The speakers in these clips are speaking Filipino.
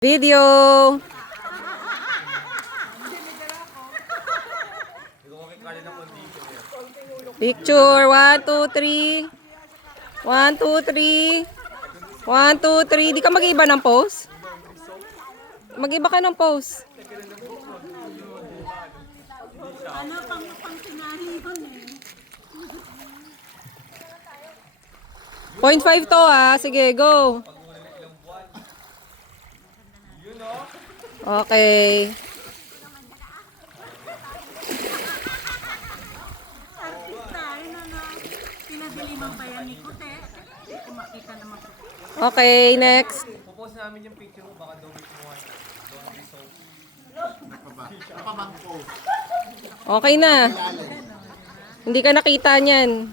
Video! Picture! 1, 2, 3. 1, 2, 3. 1, 2, 3. Di ka mag-iba ng pose? Mag-iba ka ng pose. Ano pang sinahin yun eh. 0.5 to ah. Sige, go. Okay. Artista, yun na. Pinabili mang bayan ni Kute. Kung makita naman ko. Okay, next. Popost namin yung picture mo, baka daw may kumuha. Don't be so. Okay na. Hindi ka nakita niyan.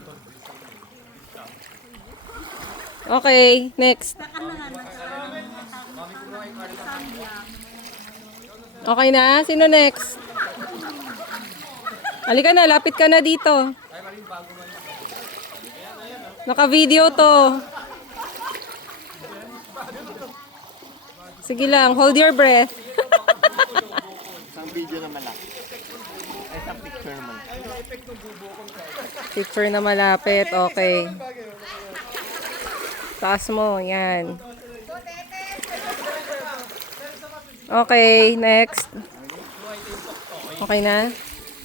Okay, next. Okay na? Sino next? Halika na, lapit ka na dito. Naka-video to. Sige lang, hold your breath. Isang video naman lang. Ay, isang picture naman. Picture na malapit, okay. Taas mo, yan. Okay, next. Okay na?